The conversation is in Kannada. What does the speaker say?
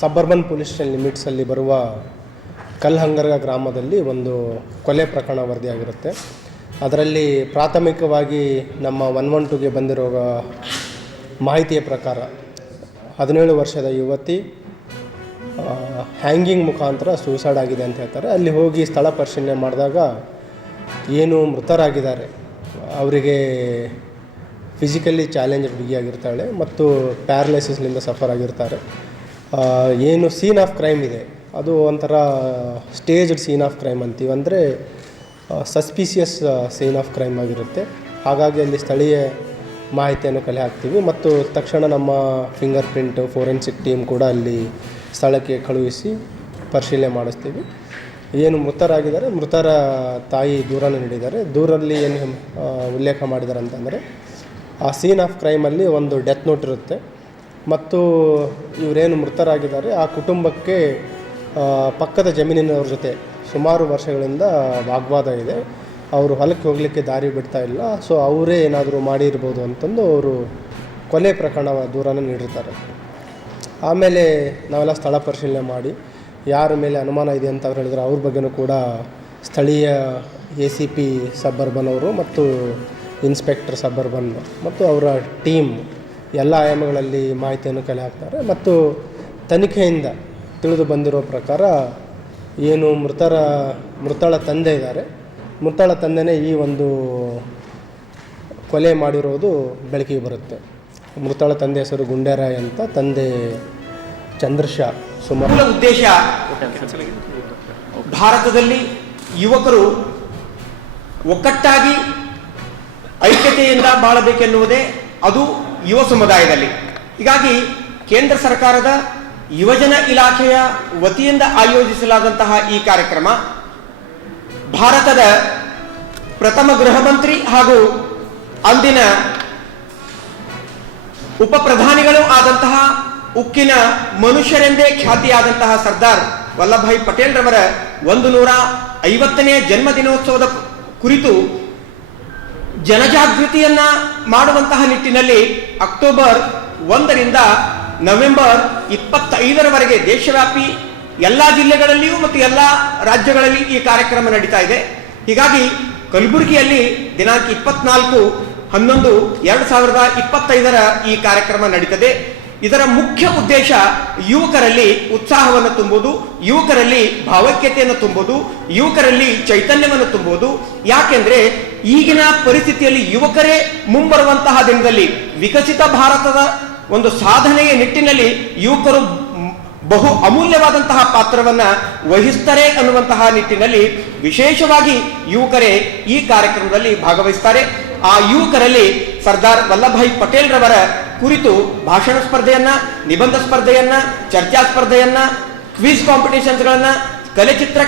ಸಬರ್ಬನ್ ಪೊಲೀಸ್ ಸ್ಟೇಷನ್ ಲಿಮಿಟ್ಸಲ್ಲಿ ಬರುವ ಕಲ್ಹಂಗರ್ಗ ಗ್ರಾಮದಲ್ಲಿ ಒಂದು ಕೊಲೆ ಪ್ರಕರಣ ವರದಿಯಾಗಿರುತ್ತೆ. ಅದರಲ್ಲಿ ಪ್ರಾಥಮಿಕವಾಗಿ ನಮ್ಮ 112ಗೆ ಬಂದಿರೋ ಮಾಹಿತಿಯ ಪ್ರಕಾರ 17 ವರ್ಷದ ಯುವತಿ ಹ್ಯಾಂಗಿಂಗ್ ಮುಖಾಂತರ ಸೂಸೈಡ್ ಆಗಿದೆ ಅಂತ ಹೇಳ್ತಾರೆ. ಅಲ್ಲಿ ಹೋಗಿ ಸ್ಥಳ ಪರಿಶೀಲನೆ ಮಾಡಿದಾಗ ಏನು ಮೃತರಾಗಿದ್ದಾರೆ ಅವರಿಗೆ ಫಿಸಿಕಲಿ ಚಾಲೆಂಜ್ ಹುಡುಗಿಯಾಗಿರ್ತಾಳೆ ಮತ್ತು ಪ್ಯಾರಲೈಸಿಸ್ನಿಂದ ಸಫರ್ ಆಗಿರ್ತಾರೆ. ಏನು ಸೀನ್ ಆಫ್ ಕ್ರೈಮ್ ಇದೆ ಅದು ಒಂಥರ ಸ್ಟೇಜ್ಡ್ ಸೀನ್ ಆಫ್ ಕ್ರೈಮ್ ಅಂತೀವಿ, ಅಂದರೆ ಸಸ್ಪಿಷಿಯಸ್ ಸೀನ್ ಆಫ್ ಕ್ರೈಮ್ ಆಗಿರುತ್ತೆ. ಹಾಗಾಗಿ ಅಲ್ಲಿ ಸ್ಥಳೀಯ ಮಾಹಿತಿಯನ್ನು ಕಲೆ ಹಾಕ್ತೀವಿ ಮತ್ತು ತಕ್ಷಣ ನಮ್ಮ ಫಿಂಗರ್ ಪ್ರಿಂಟ್ ಫೋರೆನ್ಸಿಕ್ ಟೀಮ್ ಕೂಡ ಅಲ್ಲಿ ಸ್ಥಳಕ್ಕೆ ಕಳುಹಿಸಿ ಪರಿಶೀಲನೆ ಮಾಡಿಸ್ತೀವಿ. ಏನು ಮೃತರಾಗಿದ್ದಾರೆ, ಮೃತರ ತಾಯಿ ದೂರನ್ನು ನೀಡಿದ್ದಾರೆ. ದೂರಲ್ಲಿ ಏನು ಉಲ್ಲೇಖ ಮಾಡಿದ್ದಾರೆ ಅಂತಂದರೆ ಆ ಸೀನ್ ಆಫ್ ಕ್ರೈಮಲ್ಲಿ ಒಂದು ಡೆತ್ ನೋಟ್ ಇರುತ್ತೆ ಮತ್ತು ಇವರೇನು ಮೃತರಾಗಿದ್ದಾರೆ ಆ ಕುಟುಂಬಕ್ಕೆ ಪಕ್ಕದ ಜಮೀನಿನವ್ರ ಜೊತೆ ಸುಮಾರು ವರ್ಷಗಳಿಂದ ವಾಗ್ವಾದ ಇದೆ. ಅವರು ಹೊಲಕ್ಕೆ ಹೋಗಲಿಕ್ಕೆ ದಾರಿ ಬಿಡ್ತಾ ಇಲ್ಲ. ಸೊ ಅವರೇ ಏನಾದರೂ ಮಾಡಿರ್ಬೋದು ಅಂತಂದು ಅವರು ಕೊಲೆ ಪ್ರಕರಣ ದೂರನ್ನು ನೀಡಿರ್ತಾರೆ. ಆಮೇಲೆ ನಾವೆಲ್ಲ ಸ್ಥಳ ಪರಿಶೀಲನೆ ಮಾಡಿ ಯಾರ ಮೇಲೆ ಅನುಮಾನ ಇದೆ ಅಂತ ಅವ್ರು ಹೇಳಿದ್ರು ಅವ್ರ ಬಗ್ಗೆನೂ ಕೂಡ ಸ್ಥಳೀಯ ACP ಸಬರ್ಬನ್ ಅವರು ಮತ್ತು ಇನ್ಸ್ಪೆಕ್ಟರ್ ಸಬರ್ಬನ್ ಮತ್ತು ಅವರ ಟೀಮ್ ಎಲ್ಲ ಆಯಾಮಗಳಲ್ಲಿ ಮಾಹಿತಿಯನ್ನು ಕಲೆ ಹಾಕ್ತಾರೆ. ಮತ್ತು ತನಿಖೆಯಿಂದ ತಿಳಿದು ಬಂದಿರೋ ಪ್ರಕಾರ ಏನು ಮೃತಳ ತಂದೆ ಇದ್ದಾರೆ, ಮೃತಳ ತಂದೆನೇ ಈ ಒಂದು ಕೊಲೆ ಮಾಡಿರೋದು ಬೆಳಕಿಗೆ ಬರುತ್ತೆ. ಮೃತಳ ತಂದೆ ಹೆಸರು ಗುಂಡೇರಾಯ್ ಅಂತ, ತಂದೆ ಚಂದ್ರಶಾ. ಮೂಲ ಉದ್ದೇಶ ಭಾರತದಲ್ಲಿ ಯುವಕರು ಒಕ್ಕಟ್ಟಾಗಿ ಐಕ್ಯತೆಯಿಂದ ಬಾಳಬೇಕೆನ್ನುವುದೇ ಅದು ಯುವ ಸಮುದಾಯದಲ್ಲಿ. ಹೀಗಾಗಿ ಕೇಂದ್ರ ಸರ್ಕಾರದ ಯುವಜನ ಇಲಾಖೆಯ ವತಿಯಿಂದ ಆಯೋಜಿಸಲಾದಂತಹ ಈ ಕಾರ್ಯಕ್ರಮ ಭಾರತದ ಪ್ರಥಮ ಗೃಹ ಮಂತ್ರಿ ಹಾಗೂ ಅಂದಿನ ಉಪ ಪ್ರಧಾನಿಗಳು ಆದಂತಹ ಉಕ್ಕಿನ ಮನುಷ್ಯರೆಂದೇ ಖ್ಯಾತಿಯಾದಂತಹ ಸರ್ದಾರ್ ವಲ್ಲಭಭಾಯಿ ಪಟೇಲ್ ರವರ 150ನೇ ಜನ್ಮದಿನೋತ್ಸವದ ಕುರಿತು ಜನಜಾಗೃತಿಯನ್ನ ಮಾಡುವಂತಹ ನಿಟ್ಟಿನಲ್ಲಿ ಅಕ್ಟೋಬರ್ 1ರಿಂದ ನವೆಂಬರ್ 25ರವರೆಗೆ ದೇಶವ್ಯಾಪಿ ಎಲ್ಲ ಜಿಲ್ಲೆಗಳಲ್ಲಿಯೂ ಮತ್ತು ಎಲ್ಲ ರಾಜ್ಯಗಳಲ್ಲಿ ಈ ಕಾರ್ಯಕ್ರಮ ನಡೀತಾ ಇದೆ. ಹೀಗಾಗಿ ಕಲಬುರಗಿಯಲ್ಲಿ ದಿನಾಂಕ 24/11/2025 ಈ ಕಾರ್ಯಕ್ರಮ ನಡೀತದೆ. ಇದರ ಮುಖ್ಯ ಉದ್ದೇಶ ಯುವಕರಲ್ಲಿ ಉತ್ಸಾಹವನ್ನು ತುಂಬುವುದು, ಯುವಕರಲ್ಲಿ ಭಾವೈಕ್ಯತೆಯನ್ನು ತುಂಬುವುದು, ಯುವಕರಲ್ಲಿ ಚೈತನ್ಯವನ್ನು ತುಂಬುವುದು. ಯಾಕೆಂದ್ರೆ ಈಗಿನ ಪರಿಸ್ಥಿತಿಯಲ್ಲಿ ಯುವಕರೇ ಮುಂಬರುವಂತಹ ದಿನದಲ್ಲಿ ವಿಕಸಿತ ಭಾರತದ ಒಂದು ಸಾಧನೆಯ ನಿಟ್ಟಿನಲ್ಲಿ ಯುವಕರು ಬಹು ಅಮೂಲ್ಯವಾದಂತಹ ಪಾತ್ರವನ್ನ ವಹಿಸ್ತಾರೆ ಅನ್ನುವಂತಹ ನಿಟ್ಟಿನಲ್ಲಿ ವಿಶೇಷವಾಗಿ ಯುವಕರೇ ಈ ಕಾರ್ಯಕ್ರಮದಲ್ಲಿ ಭಾಗವಹಿಸ್ತಾರೆ. ಆ ಯುವಕರಲ್ಲಿ ಸರ್ದಾರ್ ವಲ್ಲಭಭಾಯಿ ಪಟೇಲ್ ರವರ ಕುರಿತು ಭಾಷಣ ಸ್ಪರ್ಧೆಯನ್ನ, ನಿಬಂಧ ಸ್ಪರ್ಧೆಯನ್ನ, ಚರ್ಚಾ ಸ್ಪರ್ಧೆಯನ್ನ, ಕ್ವಿಜ್ ಕಾಂಪಿಟೇಷನ್ಸ್ಗಳನ್ನ, ಕಲೆ ಚಿತ್ರ